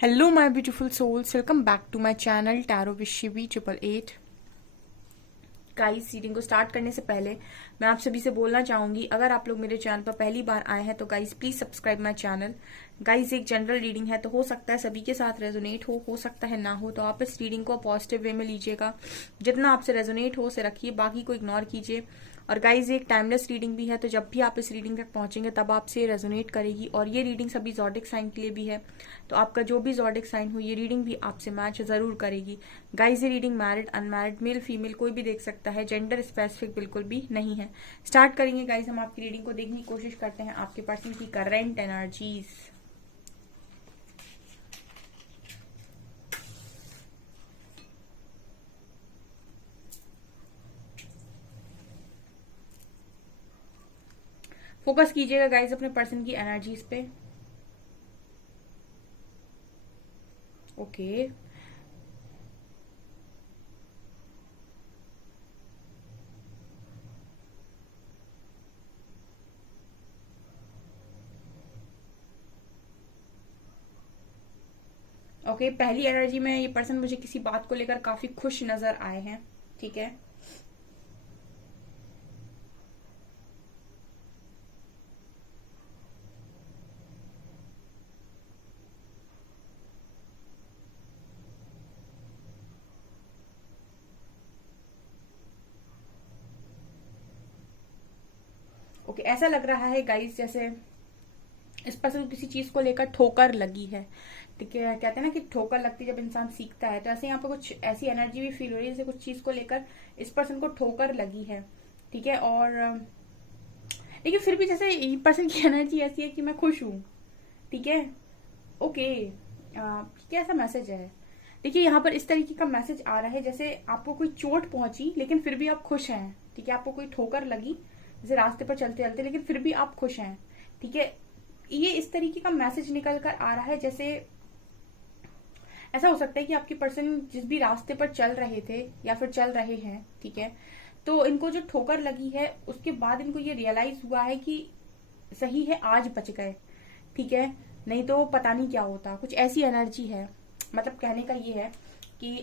Hello, my beautiful souls. Welcome back to my channel Tarot with Shivi 888. Guys, reading को start करने से पहले मैं आप सभी से बोलना चाहूंगी, अगर आप लोग मेरे चैनल पर पहली बार आए हैं तो guys please subscribe my channel. Guys, एक जनरल रीडिंग है तो हो सकता है सभी के साथ रेजोनेट हो सकता है ना हो, तो आप इस रीडिंग को पॉजिटिव वे में लीजिएगा। जितना आपसे रेजोनेट हो उसे रखिए, बाकी को इग्नोर कीजिए। और गाइज, एक टाइमलेस रीडिंग भी है, तो जब भी आप इस रीडिंग तक पहुंचेंगे तब आपसे रेजोनेट करेगी। और ये रीडिंग सभी ज़ोडिक साइन के लिए भी है, तो आपका जो भी ज़ोडिक साइन हो ये रीडिंग भी आपसे मैच जरूर करेगी। गाइज, ये reading married unmarried male female कोई भी देख सकता है, जेंडर स्पेसिफिक बिल्कुल भी नहीं है। स्टार्ट करेंगे गाइज, हम आपकी रीडिंग को देखने की कोशिश करते हैं आपके पर्सन की करंट एनर्जीज। फोकस कीजिएगा गाइज अपने पर्सन की एनर्जीज पे। ओके, ओके, पहली एनर्जी में ये पर्सन मुझे किसी बात को लेकर काफी खुश नजर आए हैं। ठीक है, ओके, ऐसा लग रहा है गाइस जैसे इस पर्सन को किसी चीज को लेकर ठोकर लगी है। ठीक है, कहते हैं ना कि ठोकर लगती है जब इंसान सीखता है, तो ऐसे यहाँ पे कुछ ऐसी एनर्जी भी फील हो रही है जैसे कुछ चीज को लेकर इस पर्सन को ठोकर लगी है। ठीक है, और लेकिन फिर भी जैसे ये पर्सन की एनर्जी ऐसी है कि मैं खुश हूँ। ठीक है, ओके, क्या ऐसा मैसेज है। देखिए, यहाँ पर इस तरीके का मैसेज आ रहा है जैसे आपको कोई चोट पहुंची लेकिन फिर भी आप खुश हैं। ठीक है, आपको कोई ठोकर लगी जैसे रास्ते पर चलते चलते, लेकिन फिर भी आप खुश हैं। ठीक है, ये इस तरीके का मैसेज निकल कर आ रहा है जैसे ऐसा हो सकता है कि आपके पर्सन जिस भी रास्ते पर चल रहे थे या फिर चल रहे हैं, ठीक है, तो इनको जो ठोकर लगी है उसके बाद इनको ये रियलाइज हुआ है कि सही है आज बच गए। ठीक है, नहीं तो पता नहीं क्या होता, कुछ ऐसी एनर्जी है। मतलब कहने का ये है कि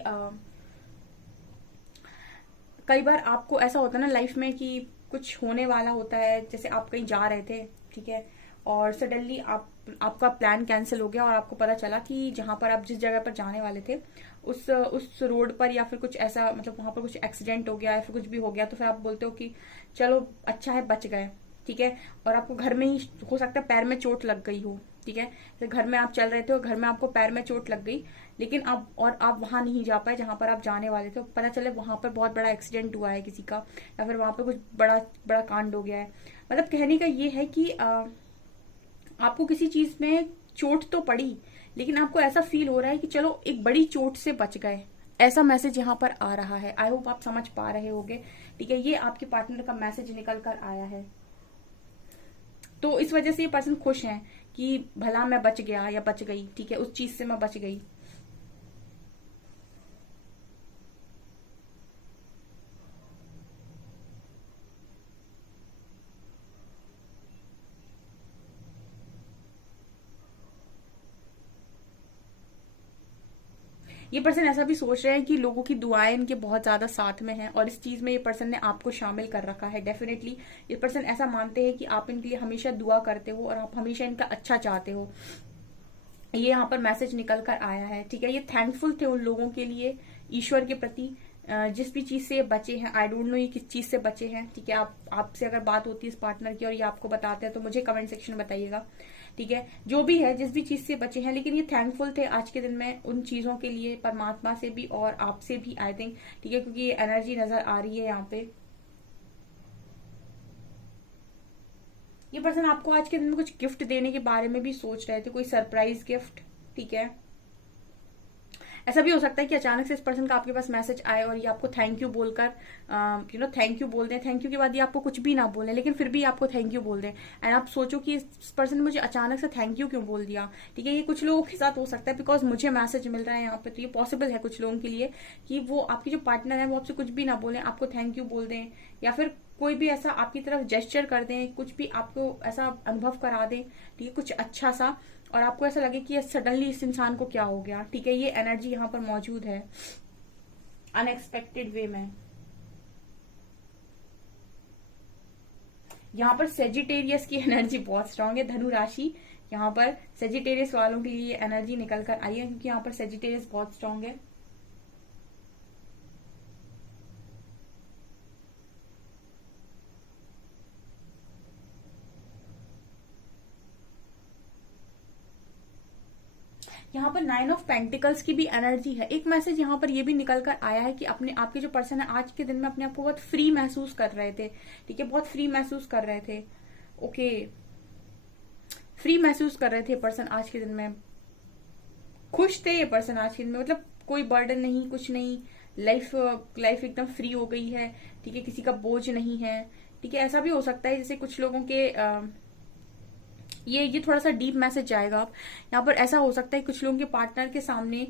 कई बार आपको ऐसा होता है ना लाइफ में कि कुछ होने वाला होता है, जैसे आप कहीं जा रहे थे, ठीक है, और सडनली आपका प्लान कैंसिल हो गया और आपको पता चला कि जहां पर आप जिस जगह पर जाने वाले थे उस रोड पर या फिर कुछ ऐसा, मतलब वहां पर कुछ एक्सीडेंट हो गया या फिर कुछ भी हो गया, तो फिर आप बोलते हो कि चलो अच्छा है बच गए। ठीक है, और आपको घर में ही हो सकता है पैर में चोट लग गई हो। ठीक है, तो घर में आप चल रहे थे और घर में आपको पैर में चोट लग गई, लेकिन आप वहां नहीं जा पाए जहां पर आप जाने वाले थे। पता चले वहां पर बहुत बड़ा एक्सीडेंट हुआ है किसी का, या फिर वहां पर कुछ बड़ा बड़ा कांड हो गया है। मतलब कहने का ये है कि आपको किसी चीज में चोट तो पड़ी, लेकिन आपको ऐसा फील हो रहा है कि चलो एक बड़ी चोट से बच गए। ऐसा मैसेज यहाँ पर आ रहा है। आई होप आप समझ पा रहे होगे। ठीक है, ये आपके पार्टनर का मैसेज निकल कर आया है, तो इस वजह से ये पर्सन खुश है कि भला मैं बच गया या बच गई। ठीक है, उस चीज से मैं बच गई। ये पर्सन ऐसा भी सोच रहे हैं कि लोगों की दुआएं इनके बहुत ज्यादा साथ में हैं, और इस चीज में ये पर्सन ने आपको शामिल कर रखा है। डेफिनेटली ये पर्सन ऐसा मानते हैं कि आप इनके लिए हमेशा दुआ करते हो और आप हमेशा इनका अच्छा चाहते हो। ये यहाँ पर मैसेज निकल कर आया है। ठीक है, ये थैंकफुल थे उन लोगों के लिए, ईश्वर के प्रति, जिस भी चीज से ये बचे हैं। आई डोंट नो ये किस चीज से बचे हैं। ठीक है, आपसे अगर बात होती है इस पार्टनर की और ये आपको बताते हैं तो मुझे कमेंट सेक्शन में बताइएगा। ठीक है, जो भी है जिस भी चीज से बचे हैं, लेकिन ये थैंकफुल थे आज के दिन में उन चीजों के लिए, परमात्मा से भी और आपसे भी, आई थिंक। ठीक है, क्योंकि ये एनर्जी नजर आ रही है यहाँ पे। ये पर्सन आपको आज के दिन में कुछ गिफ्ट देने के बारे में भी सोच रहे थे, कोई सरप्राइज गिफ्ट। ठीक है, ऐसा भी हो सकता है कि अचानक से इस पर्सन का आपके पास मैसेज आए और ये आपको थैंक यू बोलकर थैंक यू बोल दें। थैंक यू के बाद ये आपको कुछ भी ना बोलें, लेकिन फिर भी आपको थैंक यू बोल दें, एंड आप सोचो कि इस पर्सन ने मुझे अचानक से थैंक यू क्यों बोल दिया। ठीक है, ये कुछ लोगों के साथ हो सकता है, बिकॉज मुझे मैसेज मिल रहा है यहाँ पे, तो ये पॉसिबल है कुछ लोगों के लिए कि वो आपके जो पार्टनर है वो आपसे कुछ भी ना बोले, आपको थैंक यू बोल दें, या फिर कोई भी ऐसा आपकी तरफ जेस्चर कर दें, कुछ भी आपको ऐसा अनुभव करा दें। ठीक है, कुछ अच्छा सा, और आपको ऐसा लगे कि सडनली इस इंसान को क्या हो गया, ठीक है, ये एनर्जी यहाँ पर मौजूद है अनएक्सपेक्टेड वे में। यहाँ पर सेजिटेरियस की एनर्जी बहुत स्ट्रांग है, धनु राशि। यहाँ पर सेजिटेरियस वालों के लिए एनर्जी निकल कर आई है, क्योंकि यहाँ पर सेजिटेरियस बहुत स्ट्रांग है। यहाँ पर 9 ऑफ पेंटिकल्स की भी एनर्जी है। एक मैसेज यहाँ पर ये भी निकल कर आया है कि अपने आपके जो पर्सन है आज के दिन में अपने आप को बहुत फ्री महसूस कर रहे थे, ठीक है, बहुत फ्री महसूस कर रहे थे। ओके, फ्री महसूस कर रहे थे पर्सन आज के दिन में, खुश थे ये पर्सन आज के दिन में, मतलब कोई बर्डन नहीं, कुछ नहीं, लाइफ लाइफ एकदम फ्री हो गई है, ठीक है, किसी का बोझ नहीं है, ठीक है। ऐसा भी हो सकता है जैसे कुछ लोगों के ये थोड़ा सा डीप मैसेज जाएगा। आप यहाँ पर ऐसा हो सकता है कुछ लोगों के पार्टनर के सामने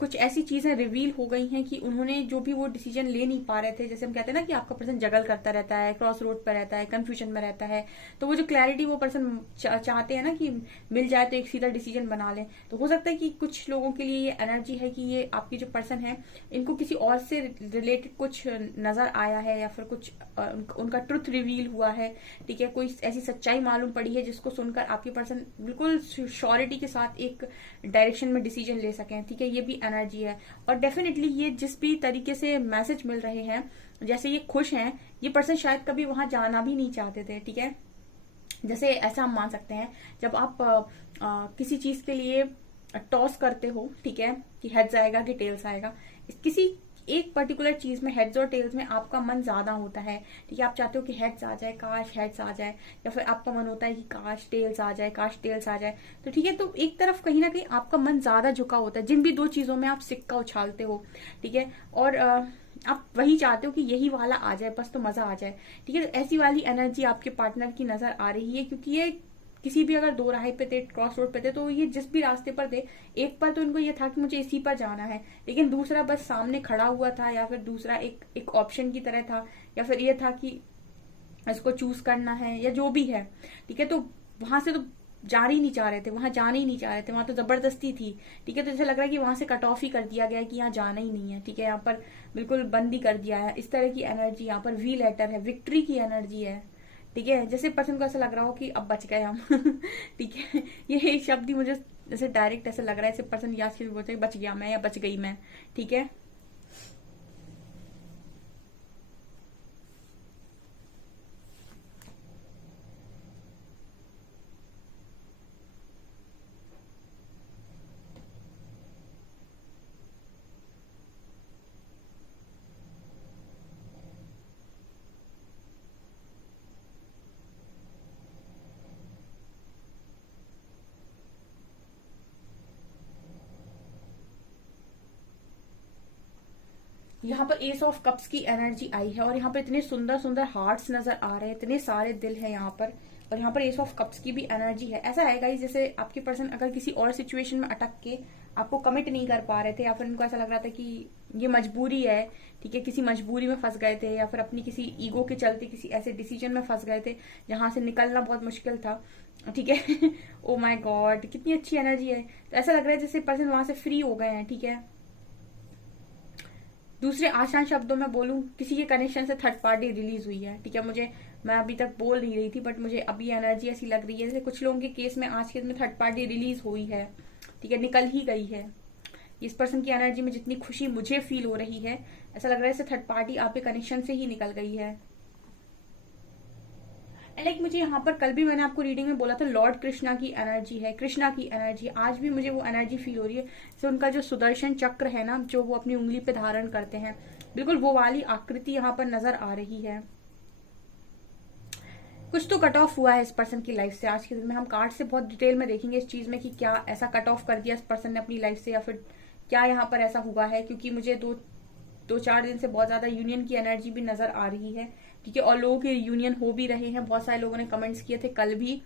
कुछ ऐसी चीजें रिवील हो गई हैं कि उन्होंने जो भी वो डिसीजन ले नहीं पा रहे थे, जैसे हम कहते हैं ना कि आपका पर्सन जगल करता रहता है, क्रॉस रोड पर रहता है, कंफ्यूजन में रहता है, तो वो जो क्लैरिटी वो पर्सन चाहते हैं ना कि मिल जाए तो एक सीधा डिसीजन बना लें। तो हो सकता है कि कुछ लोगों के लिए ये एनर्जी है कि ये आपकी जो पर्सन है इनको किसी और से रिलेटेड कुछ नजर आया है, या फिर कुछ उनका ट्रुथ रिवील हुआ है, ठीक है, कोई ऐसी सच्चाई मालूम पड़ी है जिसको सुनकर आपके पर्सन बिल्कुल श्योरिटी के साथ एक डायरेक्शन में डिसीजन ले सकें, ठीक है, ये भी एनर्जी है। और डेफिनेटली ये जिस भी तरीके से मैसेज मिल रहे हैं, जैसे ये खुश हैं, ये पर्सन शायद कभी वहां जाना भी नहीं चाहते थे, ठीक है। जैसे ऐसा हम मान सकते हैं जब आप किसी चीज के लिए टॉस करते हो, ठीक है, कि हेड्स आएगा कि टेल्स आएगा, किसी एक पर्टिकुलर चीज में हेड्स और टेल्स में आपका मन ज्यादा होता है, ठीक है, आप चाहते हो कि हेड्स आ जाए, काश हेड्स आ जाए, या फिर आपका मन होता है कि काश टेल्स आ जाए, काश टेल्स आ जाए। तो ठीक है, तो एक तरफ कहीं ना कहीं आपका मन ज्यादा झुका होता है जिन भी दो चीजों में आप सिक्का उछालते हो, ठीक है, और आप वही चाहते हो कि यही वाला आ जाए, बस तो मजा आ जाए, ठीक है। तो ऐसी वाली एनर्जी आपके पार्टनर की नजर आ रही है, क्योंकि ये किसी भी अगर दो राह पे थे, क्रॉस रोड पे थे, तो ये जिस भी रास्ते पर थे, एक पर तो इनको ये था कि मुझे इसी पर जाना है, लेकिन दूसरा बस सामने खड़ा हुआ था, या फिर दूसरा एक ऑप्शन की तरह था, या फिर ये था कि इसको चूज करना है, या जो भी है, ठीक है। तो वहां से तो जाना ही नहीं चाह रहे थे, वहां जाना ही नहीं चाह रहे थे, वहां तो जबरदस्ती थी, ठीक है। तो जैसे लग रहा है कि वहां से कट ऑफ ही कर दिया गया है कि यहाँ जाना ही नहीं है, ठीक है, यहाँ पर बिल्कुल बंद ही कर दिया है। इस तरह की एनर्जी यहाँ पर वी लेटर है, विक्ट्री की एनर्जी है, ठीक है। जैसे पर्सन को ऐसा लग रहा हो कि अब बच गए हम ठीक है, ये शब्द ही मुझे जैसे डायरेक्ट ऐसा लग रहा है, जैसे पर्सन याद के बोलते हैं बच गया मैं या बच गई मैं, ठीक है। यहाँ पर एस ऑफ कप्स की एनर्जी आई है, और यहाँ पर इतने सुंदर सुंदर हार्ट्स नजर आ रहे हैं, इतने सारे दिल है यहाँ पर, और यहाँ पर एस ऑफ कप्स की भी एनर्जी है। ऐसा है गाइस जैसे आपके पर्सन अगर किसी और सिचुएशन में अटक के आपको कमिट नहीं कर पा रहे थे, या फिर उनको ऐसा लग रहा था कि ये मजबूरी है, ठीक है, किसी मजबूरी में फंस गए थे, या फिर अपनी किसी ईगो के चलते किसी ऐसे डिसीजन में फंस गए थे जहां से निकलना बहुत मुश्किल था, ठीक है ओ माय गॉड, कितनी अच्छी एनर्जी है। तो ऐसा लग रहा है जैसे पर्सन वहां से फ्री हो गए हैं, ठीक है। दूसरे आसान शब्दों में बोलूं, किसी के कनेक्शन से थर्ड पार्टी रिलीज हुई है, ठीक है। मैं अभी तक बोल नहीं रही थी, बट मुझे अभी एनर्जी ऐसी लग रही है जैसे कुछ लोगों के केस में आज के दिन में थर्ड पार्टी रिलीज हुई है, ठीक है, निकल ही गई है। इस पर्सन की एनर्जी में जितनी खुशी मुझे फील हो रही है, ऐसा लग रहा है जैसे थर्ड पार्टी आपके कनेक्शन से ही निकल गई है। लाइक मुझे यहाँ पर कल भी मैंने आपको रीडिंग में बोला था लॉर्ड कृष्णा की एनर्जी है, कृष्णा की एनर्जी, आज भी मुझे वो एनर्जी फील हो रही है। जैसे उनका जो सुदर्शन चक्र है ना, जो वो अपनी उंगली पे धारण करते हैं, बिल्कुल वो वाली आकृति यहाँ पर नजर आ रही है। कुछ तो कट ऑफ हुआ है इस पर्सन की लाइफ से आज के दिन में। हम कार्ड से बहुत डिटेल में देखेंगे इस चीज में कि क्या ऐसा कट ऑफ कर दिया इस पर्सन ने अपनी लाइफ से, या फिर क्या यहाँ पर ऐसा हुआ है, क्योंकि मुझे दो चार दिन से बहुत ज्यादा यूनियन की एनर्जी भी नजर आ रही है, ठीक है। और लोगों के यूनियन हो भी रहे हैं, बहुत सारे लोगों ने कमेंट्स किए थे कल भी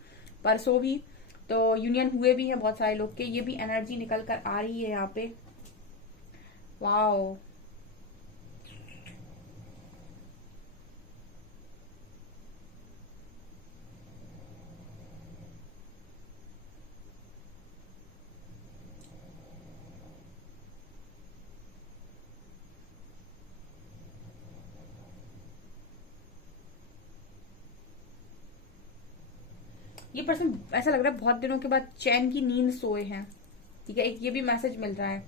परसों भी, तो यूनियन हुए भी हैं बहुत सारे लोग के, ये भी एनर्जी निकल कर आ रही है यहाँ पे। वाओ, ये पर्सन ऐसा लग रहा है बहुत दिनों के बाद चैन की नींद सोए हैं, ठीक है। एक ये भी मैसेज मिल रहा है,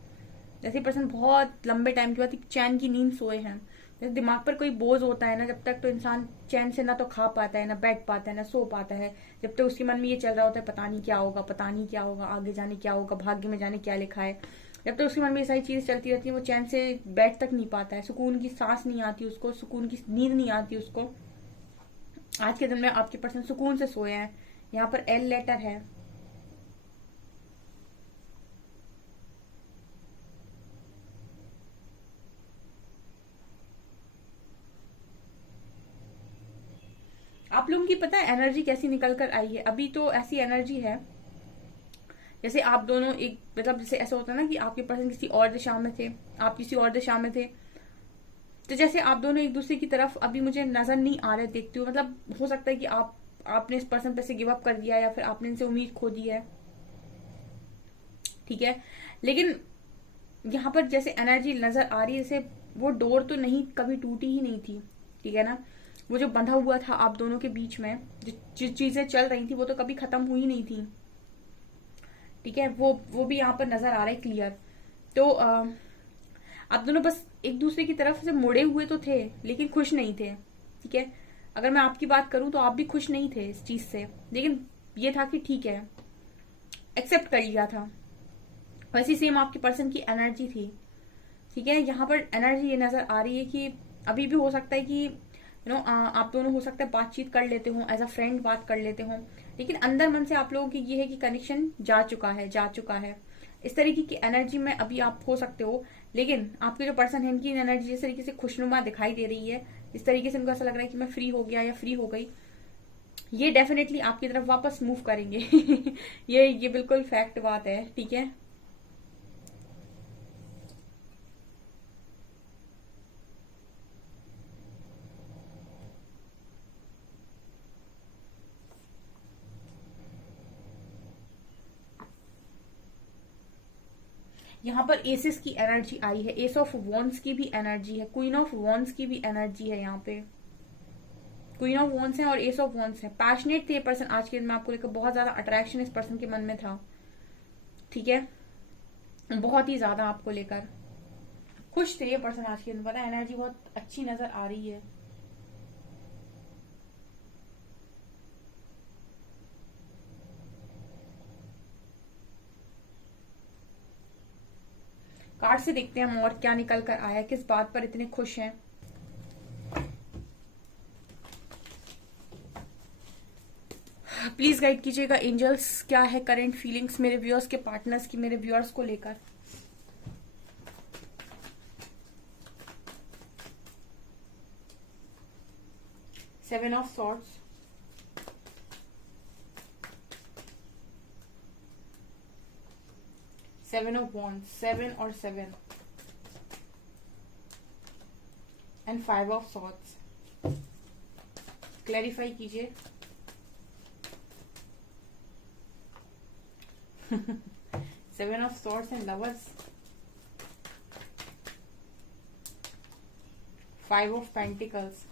जैसे पर्सन बहुत लंबे टाइम के बाद एक चैन की नींद सोए हैं। जैसे दिमाग पर कोई बोझ होता है ना, जब तक तो इंसान चैन से ना तो खा पाता है, ना बैठ पाता है, ना सो पाता है, जब तक उसके मन में ये चल रहा होता है पता नहीं क्या होगा, पता नहीं क्या होगा, आगे जाने क्या होगा, भाग्य में जाने क्या लिखा है, जब तक उसके मन में ये सारी चीजें चलती रहती है वो चैन से बैठ तक नहीं पाता है, सुकून की सांस नहीं आती उसको, सुकून की नींद नहीं आती उसको। आज के दिन में आपके पर्सन सुकून से सोए हैं। यहाँ पर एल लेटर है, आप लोगों की पता है एनर्जी कैसी निकल कर आई है। अभी तो ऐसी एनर्जी है जैसे आप दोनों एक, मतलब जैसे ऐसा होता है ना कि आपके पर्सन किसी और दिशा में थे, आप किसी और दिशा में थे, तो जैसे आप दोनों एक दूसरे की तरफ अभी मुझे नजर नहीं आ रहे देखते हो। मतलब हो सकता है कि आपने इस पर्सन पे से गिव अप कर दिया या फिर आपने इनसे उम्मीद खो दी है, ठीक है। लेकिन यहाँ पर जैसे एनर्जी नजर आ रही है, जैसे वो डोर तो नहीं कभी टूटी ही नहीं थी, ठीक है ना। वो जो बंधा हुआ था आप दोनों के बीच में, जो चीजें चल रही थी वो तो कभी खत्म हुई नहीं थी, ठीक है। वो भी यहाँ पर नजर आ रहा है क्लियर। तो आप दोनों बस एक दूसरे की तरफ से मुड़े हुए तो थे लेकिन खुश नहीं थे, ठीक है। अगर मैं आपकी बात करूं तो आप भी खुश नहीं थे इस चीज से, लेकिन ये था कि ठीक है, एक्सेप्ट कर लिया था। वैसी सेम आपके पर्सन की एनर्जी थी, ठीक है। यहाँ पर एनर्जी ये नजर आ रही है कि अभी भी हो सकता है कि आप दोनों हो सकता है बातचीत कर लेते हो, एज अ फ्रेंड बात कर लेते हो, लेकिन अंदर मन से आप लोगों की ये है कि कनेक्शन जा चुका है। इस तरीके की एनर्जी में अभी आप हो सकते हो, लेकिन आपके जो पर्सन है इनकी एनर्जी जिस तरीके से खुशनुमा दिखाई दे रही है, इस तरीके से इनको ऐसा लग रहा है कि मैं फ्री हो गया या फ्री हो गई, ये डेफिनेटली आपकी तरफ वापस मूव करेंगे। ये बिल्कुल फैक्ट बात है, ठीक है। यहाँ पर एसेस की एनर्जी आई है, एस ऑफ वॉन्स की भी एनर्जी है, क्वीन ऑफ वॉन्स की भी एनर्जी है। यहाँ पे क्वीन ऑफ वॉन्स है और एस ऑफ वॉन्स है। पैशनेट थे ये पर्सन आज के दिन में, आपको लेकर बहुत ज्यादा अट्रैक्शन इस पर्सन के मन में था, ठीक है। बहुत ही ज्यादा आपको लेकर खुश थे ये पर्सन आज के दिन, पता है एनर्जी बहुत अच्छी नजर आ रही है। कार्ड से देखते हैं हम और क्या निकल कर आया, किस बात पर इतने खुश हैं। प्लीज गाइड कीजिएगा एंजल्स, क्या है करंट फीलिंग्स मेरे व्यूअर्स के पार्टनर्स की, मेरे व्यूअर्स को लेकर। Seven of swords, seven of wands, seven और seven, and five of swords. Clarify कीजिए। Seven of swords and lovers, five of pentacles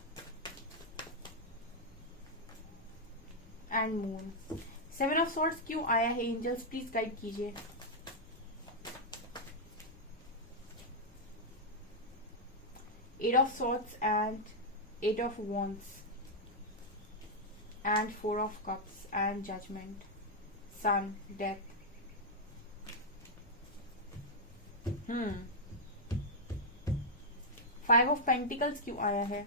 and moon. Seven of swords क्यों आया है एंजल्स, प्लीज गाइड कीजिए। Eight of swords and eight of wands and four of cups and judgment, sun, death. Five of pentacles क्यों आया है?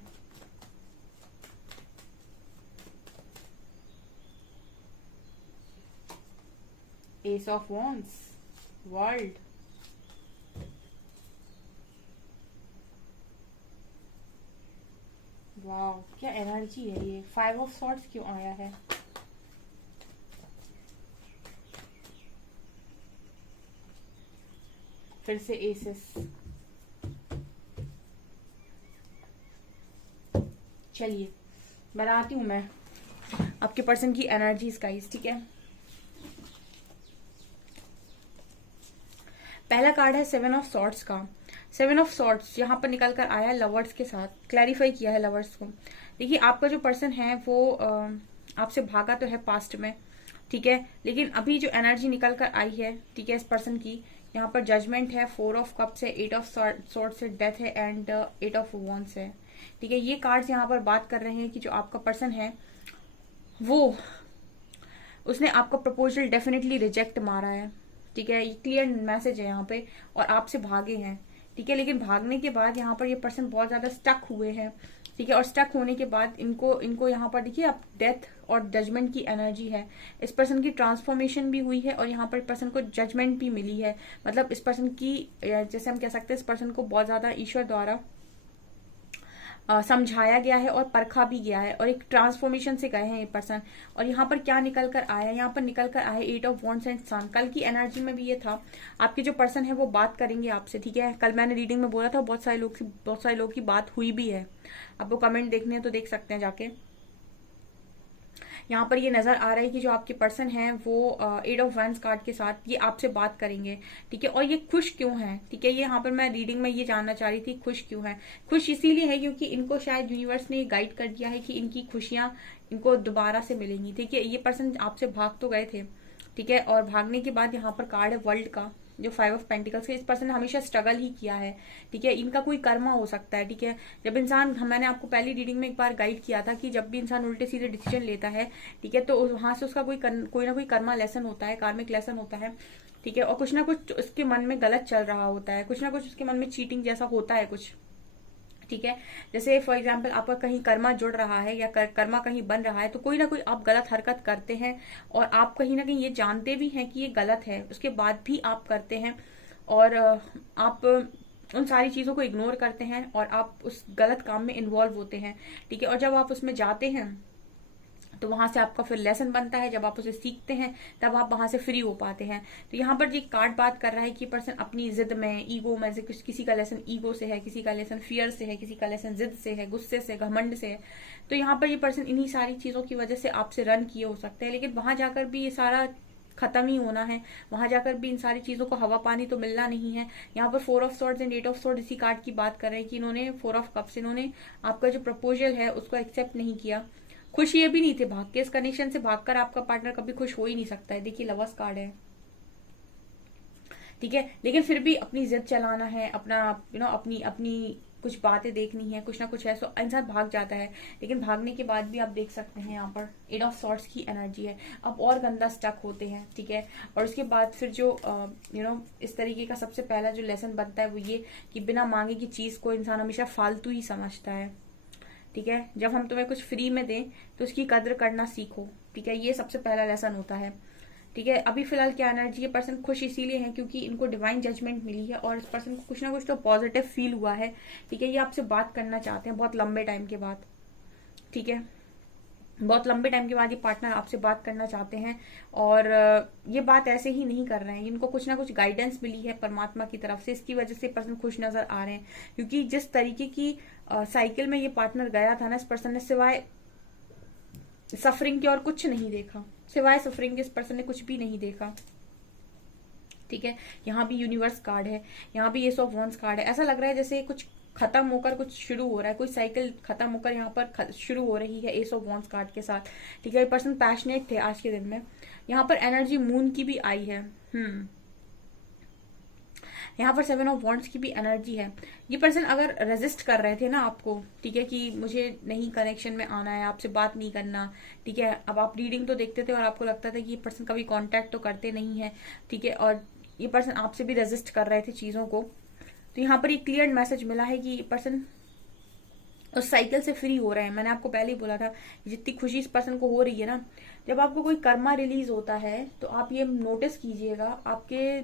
S of wands, world, wow क्या energy है ये। फाइव ऑफ सॉर्ड्स क्यों आया है? फिर से एसेस। चलिए बनाती हूं मैं आपके पर्सन की एनर्जीज गाइस, ठीक है। पहला कार्ड है सेवन ऑफ सॉर्ड्स का। सेवन ऑफ सॉर्ड्स यहाँ पर निकल कर आया लवर्स के साथ, क्लैरिफाई किया है लवर्स को। देखिए आपका जो पर्सन है वो आपसे भागा तो है पास्ट में, ठीक है। लेकिन अभी जो एनर्जी निकल कर आई है, ठीक है, इस पर्सन की, यहाँ पर जजमेंट है, 4 ऑफ कप्स है, 8 ऑफ सॉर्ड्स से डेथ है, एंड 8 ऑफ वॉन्ड्स है। ठीक है, ये कार्ड्स यहाँ पर बात कर रहे हैं कि जो आपका पर्सन है वो, उसने आपका प्रपोजल डेफिनेटली रिजेक्ट मारा है। ठीक है, ये क्लियर मैसेज है यहाँ पे, और आपसे भागे हैं। ठीक है, लेकिन भागने के बाद यहाँ पर ये पर्सन बहुत ज्यादा स्टक हुए हैं। ठीक है, और स्टक होने के बाद इनको यहाँ पर देखिए, अब डेथ और जजमेंट की एनर्जी है। इस पर्सन की ट्रांसफॉर्मेशन भी हुई है, और यहाँ पर पर्सन को जजमेंट भी मिली है। मतलब इस पर्सन की, जैसे हम कह सकते हैं, इस पर्सन को बहुत ज्यादा ईश्वर द्वारा समझाया गया है और परखा भी गया है, और एक ट्रांसफॉर्मेशन से गए हैं ये पर्सन। और यहाँ पर क्या निकल कर आया है, यहाँ पर निकल कर आया 8 ऑफ वॉन्ड्स एंड सन। कल की एनर्जी में भी ये था, आपके जो पर्सन है वो बात करेंगे आपसे। ठीक है, कल मैंने रीडिंग में बोला था, बहुत सारे लोग की बात हुई भी है। आपको कमेंट देखने हैं तो देख सकते हैं जाके। यहाँ पर ये नजर आ रहा है कि जो आपके पर्सन है वो 8 ऑफ वैंस कार्ड के साथ ये आपसे बात करेंगे। ठीक है, और ये खुश क्यों है? ठीक है, ये यहाँ पर मैं रीडिंग में ये जानना चाह रही थी, खुश क्यों है? खुश इसीलिए है क्योंकि इनको शायद यूनिवर्स ने गाइड कर दिया है कि इनकी खुशियां इनको दोबारा से मिलेंगी। ठीक है, ये पर्सन आपसे भाग तो गए थे। ठीक है, और भागने के बाद यहाँ पर कार्ड है वर्ल्ड का, जो 5 ऑफ पेंटिकल्स है। इस पर्सन ने हमेशा स्ट्रगल ही किया है। ठीक है, इनका कोई कर्मा हो सकता है। ठीक है, जब इंसान, मैंने आपको पहली रीडिंग में एक बार गाइड किया था कि जब भी इंसान उल्टे सीधे डिसीजन लेता है, ठीक है, तो वहां से उसका कोई ना कोई कर्मा लेसन होता है, कार्मिक लेसन होता है। ठीक है, और कुछ ना कुछ उसके मन में गलत चल रहा होता है, कुछ ना कुछ उसके मन में चीटिंग जैसा होता है कुछ। ठीक है, जैसे फॉर एग्जाम्पल आपका कहीं कर्मा जुड़ रहा है या कर्मा कहीं बन रहा है, तो कोई ना कोई आप गलत हरकत करते हैं, और आप कहीं ना कहीं ये जानते भी हैं कि ये गलत है, उसके बाद भी आप करते हैं, और आप उन सारी चीजों को इग्नोर करते हैं, और आप उस गलत काम में इन्वॉल्व होते हैं। ठीक है, और जब आप उसमें जाते हैं तो वहां से आपका फिर लेसन बनता है। जब आप उसे सीखते हैं तब आप वहां से फ्री हो पाते हैं। तो यहाँ पर ये कार्ड बात कर रहा है कि पर्सन अपनी जिद में, ईगो में से, किसी का लेसन ईगो से है, किसी का लेसन फियर से है, किसी का लेसन जिद से है, गुस्से से, घमंड से है। तो यहाँ पर ये पर्सन इन्हीं सारी चीजों की वजह से आपसे रन किए हो सकते हैं, लेकिन वहां जाकर भी ये सारा खत्म ही होना है। वहां जाकर भी इन सारी चीजों को हवा पानी तो मिलना नहीं है। यहाँ पर 4 of swords and 8 of swords इसी कार्ड की बात कर रहे हैं कि इन्होंने 4 ऑफ कप्स, इन्होंने आपका जो प्रपोजल है उसको एक्सेप्ट नहीं किया। खुश ये भी नहीं थे, भाग के इस कनेक्शन से भागकर आपका पार्टनर कभी खुश हो ही नहीं सकता है। देखिए लवर्स कार्ड है। ठीक है, लेकिन फिर भी अपनी जिद चलाना है, अपना अपनी अपनी कुछ बातें देखनी है, कुछ ना कुछ है, सो इंसान भाग जाता है। लेकिन भागने के बाद भी आप देख सकते हैं यहाँ पर 8 ऑफ सॉर्ड्स की एनर्जी है। अब और गंदा स्टक होते हैं। ठीक है, और उसके बाद फिर जो इस तरीके का सबसे पहला जो लेसन बनता है वो ये कि बिना मांगे की चीज को इंसान हमेशा फालतू ही समझता है। ठीक है, जब हम तुम्हें कुछ फ्री में दें तो उसकी कद्र करना सीखो। ठीक है, ये सबसे पहला लेसन होता है। ठीक है, अभी फिलहाल क्या एनर्जी है, पर्सन खुश इसीलिए है क्योंकि इनको डिवाइन जजमेंट मिली है, और इस पर्सन को कुछ ना कुछ तो पॉजिटिव फील हुआ है। ठीक है, ये आपसे बात करना चाहते हैं बहुत लंबे टाइम के बाद। ठीक है, बहुत लंबे टाइम के बाद ये पार्टनर आपसे बात करना चाहते हैं, और ये बात ऐसे ही नहीं कर रहे हैं, इनको कुछ ना कुछ गाइडेंस मिली है परमात्मा की तरफ से, इसकी वजह से पर्सन खुश नजर आ रहे हैं। क्योंकि जिस तरीके की साइकिल में ये पार्टनर गया था ना, इस पर्सन ने सिवाय सफरिंग के और कुछ नहीं देखा, सिवाय सफरिंग के इस पर्सन ने कुछ भी नहीं देखा। ठीक है, यहाँ भी यूनिवर्स कार्ड है, यहाँ भी एस ऑफ वॉन्ड्स कार्ड है। ऐसा लग रहा है जैसे कुछ खत्म होकर कुछ शुरू हो रहा है, कोई साइकिल खत्म होकर यहाँ पर शुरू हो रही है एस ऑफ वॉन्ड्स कार्ड के साथ। ठीक है, पर्सन पैशनेट थे आज के दिन में। यहाँ पर एनर्जी मून की भी आई है। यहाँ पर 7 ऑफ वॉन्ड्स की भी एनर्जी है। ये पर्सन अगर रेजिस्ट कर रहे थे ना आपको, ठीक है, कि मुझे नहीं कनेक्शन में आना है, आपसे बात नहीं करना। ठीक है, अब आप रीडिंग तो देखते थे और आपको लगता था कि ये पर्सन कभी कांटेक्ट तो करते नहीं है। ठीक है, और ये पर्सन आपसे भी रेजिस्ट कर रहे थे चीजों को। तो यहाँ पर एक क्लियर मैसेज मिला है कि ये पर्सन उस साइकिल से फ्री हो रहे हैं। मैंने आपको पहले ही बोला था, जितनी खुशी इस पर्सन को हो रही है ना, जब आपको कोई कर्मा रिलीज होता है तो आप ये नोटिस कीजिएगा, आपके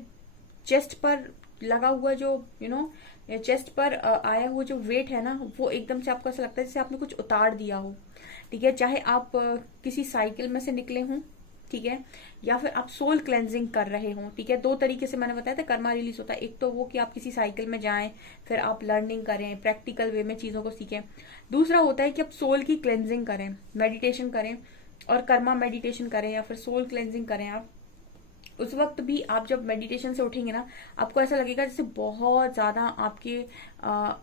चेस्ट पर लगा हुआ जो चेस्ट पर आया हुआ जो वेट है ना, वो एकदम से आपको ऐसा लगता है जैसे आपने कुछ उतार दिया हो। ठीक है, चाहे आप किसी साइकिल में से निकले हों, ठीक है, या फिर आप सोल क्लेंजिंग कर रहे हो। ठीक है, 2 तरीके से मैंने बताया था कर्मा रिलीज होता है। एक तो वो कि आप किसी साइकिल में जाएं, फिर आप लर्निंग करें, प्रैक्टिकल वे में चीजों को सीखें। दूसरा होता है कि आप सोल की क्लेंजिंग करें, मेडिटेशन करें, और कर्मा मेडिटेशन करें या फिर सोल क्लेंजिंग करें। आप उस वक्त भी आप जब मेडिटेशन से उठेंगे ना, आपको ऐसा लगेगा जैसे बहुत ज्यादा आपके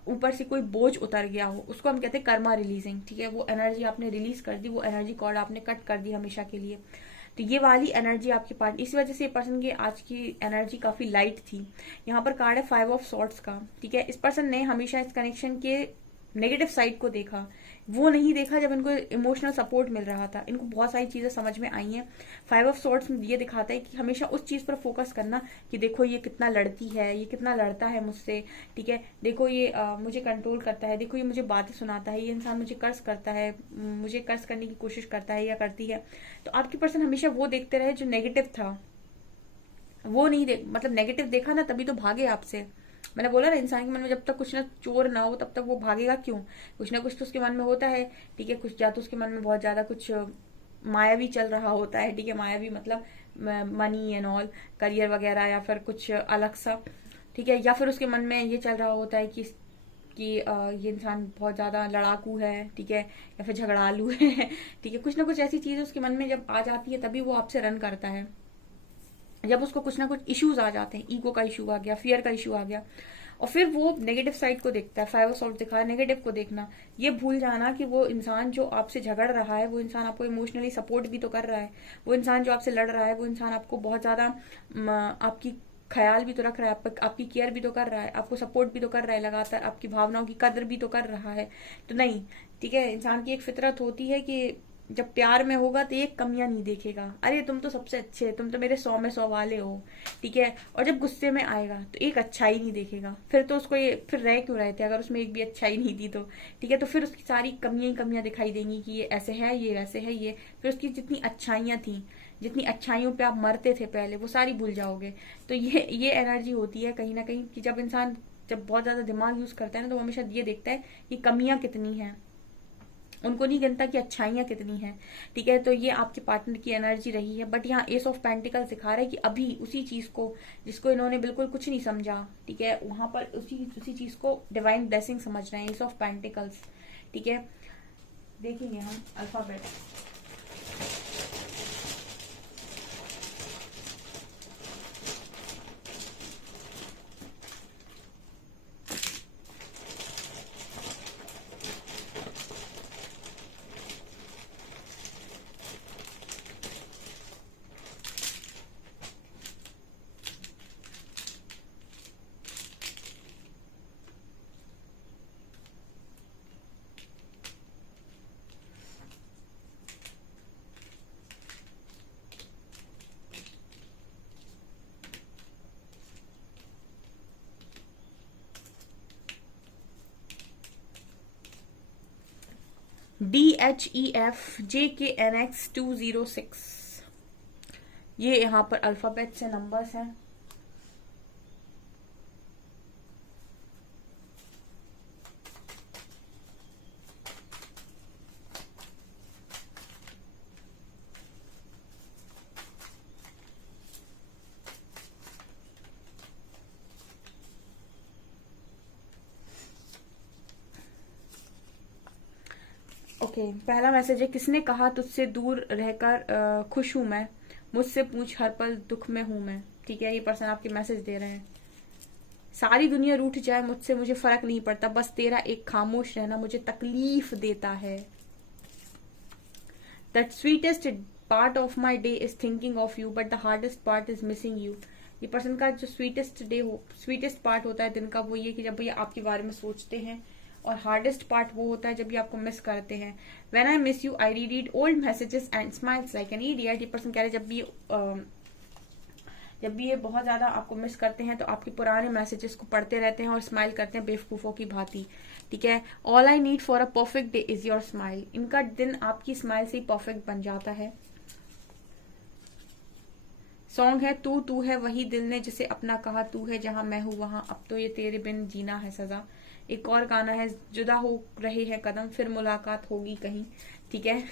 ऊपर से कोई बोझ उतर गया हो। उसको हम कहते हैं कर्मा रिलीजिंग। ठीक है, वो एनर्जी आपने रिलीज कर दी, वो एनर्जी कॉर्ड आपने कट कर दी हमेशा के लिए। तो ये वाली एनर्जी आपके पार्ट, इसी वजह से ये पर्सन की आज की एनर्जी काफी लाइट थी। यहाँ पर कार्ड है 5 ऑफ सॉर्ड्स का, ठीक है। इस पर्सन ने हमेशा इस कनेक्शन के नेगेटिव साइड को देखा, वो नहीं देखा जब इनको इमोशनल सपोर्ट मिल रहा था। इनको बहुत सारी चीजें समझ में आई हैं। 5 ऑफ सॉर्ड्स में ये दिखाता है कि हमेशा उस चीज पर फोकस करना कि देखो ये कितना लड़ती है, ये कितना लड़ता है मुझसे, ठीक है। देखो ये मुझे कंट्रोल करता है, देखो ये मुझे बातें सुनाता है, ये इंसान मुझे कर्ज करता है, मुझे कर्ज करने की कोशिश करता है या करती है। तो आपकी पर्सन हमेशा वो देखते रहे जो नेगेटिव था, वो नहीं देख, मतलब नेगेटिव देखा ना तभी तो भागे आपसे। मैंने बोला ना, इंसान के मन में जब तक कुछ ना चोर ना हो तब तक वो भागेगा क्यों? कुछ ना कुछ तो उसके मन में होता है, ठीक है। कुछ या तो उसके मन में बहुत ज्यादा कुछ मायावी चल रहा होता है, ठीक है। मायावी मतलब मनी एंड ऑल, करियर वगैरह, या फिर कुछ अलग सा, ठीक है। या फिर उसके मन में ये चल रहा होता है कि ये इंसान बहुत ज्यादा लड़ाकू है, ठीक है, या फिर झगड़ालू है, ठीक है। कुछ ना कुछ ऐसी चीज उसके मन में जब आ जाती है तभी वो आपसे रन करता है। जब उसको कुछ ना कुछ इश्यूज आ जाते हैं, ईगो का इशू आ गया, फियर का इशू आ गया, और फिर वो नेगेटिव साइड को देखता है। 5 ऑफ सॉर्ड्स दिखा है नेगेटिव को देखना। ये भूल जाना कि वो इंसान जो आपसे झगड़ रहा है, वो इंसान आपको इमोशनली सपोर्ट भी तो कर रहा है। वो इंसान जो आपसे लड़ रहा है, वो इंसान आपको बहुत ज्यादा आपकी ख्याल भी तो रख रहा है, आपकी केयर भी तो कर रहा है, आपको सपोर्ट भी तो कर रहा है लगातार, आपकी भावनाओं की कदर भी तो कर रहा है। तो नहीं, ठीक है। इंसान की एक फितरत होती है कि जब प्यार में होगा तो एक कमियां नहीं देखेगा, अरे तुम तो सबसे अच्छे, तुम तो मेरे 100 में 100 वाले हो, ठीक है। और जब गुस्से में आएगा तो एक अच्छाई नहीं देखेगा, फिर तो उसको ये फिर रह क्यों रहे थे अगर उसमें एक भी अच्छाई नहीं थी तो, ठीक है। तो फिर उसकी सारी कमियां ही कमियां दिखाई देंगी कि ये ऐसे है, ये वैसे है, ये फिर उसकी जितनी अच्छाइयां थी, जितनी अच्छाइयों पे आप मरते थे पहले, वो सारी भूल जाओगे। तो ये एनर्जी होती है कहीं ना कहीं कि जब इंसान जब बहुत ज्यादा दिमाग यूज करता है ना, तो हमेशा ये देखता है कि कमियां कितनी हैं, उनको नहीं गिनता कि अच्छाइयां कितनी हैं, ठीक है। तो ये आपके पार्टनर की एनर्जी रही है। बट यहाँ एस ऑफ पेंटिकल सिखा रहा है कि अभी उसी चीज को जिसको इन्होंने बिल्कुल कुछ नहीं समझा, ठीक है, वहां पर उसी चीज को डिवाइन ब्लेसिंग समझ रहे हैं, एस ऑफ पेंटिकल्स, ठीक है। देखेंगे हम अल्फाबेट। DHEFJKNX206, ये यहाँ पर अल्फाबेट से नंबर्स हैं। ओके, पहला मैसेज है, किसने कहा तुझसे दूर रहकर खुश हूं मैं, मुझसे पूछ हर पल दुख में हूं मैं, ठीक है। ये पर्सन आपके मैसेज दे रहे हैं, सारी दुनिया रूठ जाए मुझसे मुझे फर्क नहीं पड़ता, बस तेरा एक खामोश रहना मुझे तकलीफ देता है। That sweetest part of my day is thinking of you but the hardest part is missing you. ये पर्सन का जो स्वीटेस्ट पार्ट होता है दिन का, वो ये कि जब ये आपके बारे में सोचते हैं, और हार्डेस्ट पार्ट वो होता है जब ये आपको मिस करते हैं। When I miss you I read old messages and smiles like an idiot. ये पर्सन कह रहे हैं जब भी ये बहुत ज्यादा आपको मिस करते हैं तो आपके पुराने मैसेजेस को पढ़ते रहते हैं और स्माइल करते हैं बेवकूफों की भांति, ठीक है। All I need for a perfect day is your smile. इनका दिन आपकी स्माइल से ही परफेक्ट बन जाता है। सॉन्ग है, तू तू है वही दिल ने जिसे अपना कहा, तू है जहां मैं हूं वहां, अब तो ये तेरे बिन जीना है सजा। एक और गाना है, जुदा हो रहे हैं कदम फिर मुलाकात होगी कहीं, ठीक है।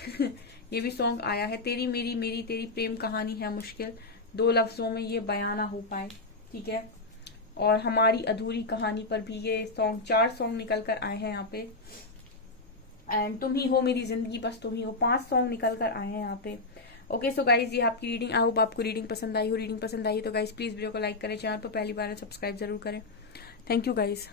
ये भी सॉन्ग आया है, तेरी मेरी मेरी तेरी प्रेम कहानी है मुश्किल, दो लफ्जों में ये बयां ना हो पाए, ठीक है। और हमारी अधूरी कहानी पर भी ये सॉन्ग, 4 सॉन्ग निकल कर आए हैं यहाँ पे। एंड तुम ही हो मेरी जिंदगी बस तुम ही हो, 5 सॉन्ग निकल कर आए हैं यहाँ पे। ओके सो गाइज, ये आपकी रीडिंग, आई होप आपको रीडिंग पसंद आई हो। रीडिंग पसंद आई तो गाइज प्लीज वीडियो को लाइक करें, चैनल पर पहली बार सब्सक्राइब जरूर करें। Thank you guys.